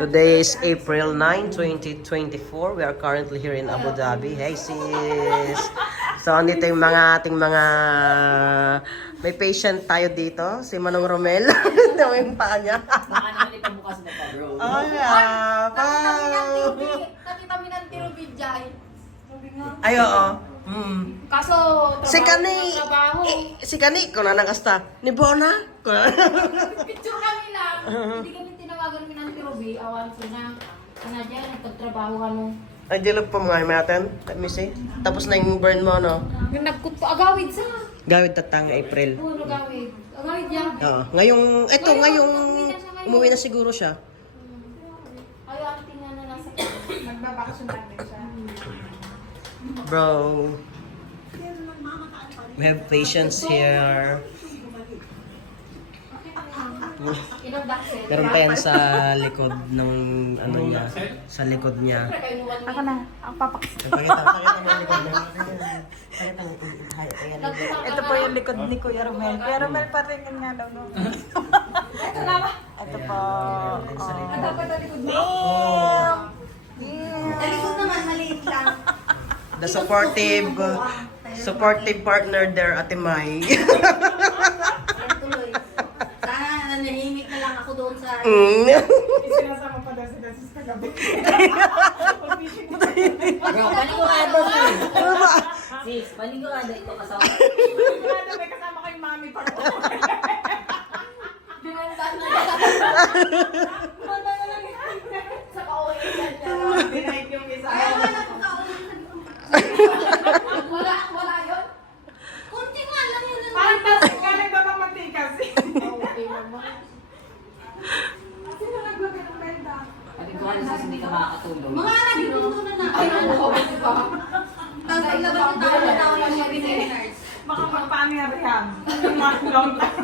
Today is April 9, 2024. We are currently here in Abu Dhabi. Hey sis! So, andito yung mga ating mga... May patient tayo dito. Si Manong Romel. Ito yung paa niya. Baka naman ipabukas mo pa, bro. Oh, yeah. Nakita mi ng tirubid dyan. Sabi nga. Ay, oo. Kaso, Si Kani, trabaho. si Kani, kung nanangasta. Ni Bona. Picture kami lang. Hindi kami tinawagan mi ng tirubid. Awan ko na. Ano dyan, nagtatrabaho ka nung. Ay, dilog pa mga natin. Let me see. Tapos na yung burn mo, no? Yung nagkuto, agawid sa. Gawid tatang April. Oo, nagawid. Agawid yan. Oo. Ngayong, umuwi na siguro siya. Ayaw, ang tingnan na nasa nagbabakasyon natin siya. Bro. We have patients here. Ilang bakit? Meron pa yan sa likod ng ano niya. Sa likod niya. Ako na, ang papak. Pakita mo yung likod niya. Ito po yung likod ni Kuya Romel. Kuya Romel, patingin nga daw. No? Ito po. Ang dapat ang likod mo? Yeah. likod naman, maliit lang. The supportive partner there, Ate Mai. Tuloy. Sana nanahimik na lang ako doon sa... Sinasama pa daw sila sa kagabi. Bro, panigurado sis. Sis, panigurado ito kasama. May kasama kayong mami pa rin. Binantan na lang. Binantan na lang. Sa kauwi niya. Binahin yung isa. Wala yun? Kunti nga lang yun. Parang tasik ka nagbabang mantikas. Okay naman. Sino naglagay ng benda? Panigurado sis, hindi ka makakatulog. Mga nagpinto na na. Ay, ano ko ba? Tapos ilabas yung tao na tao lang siya binayos. Baka paano yan, Rehab? Long time.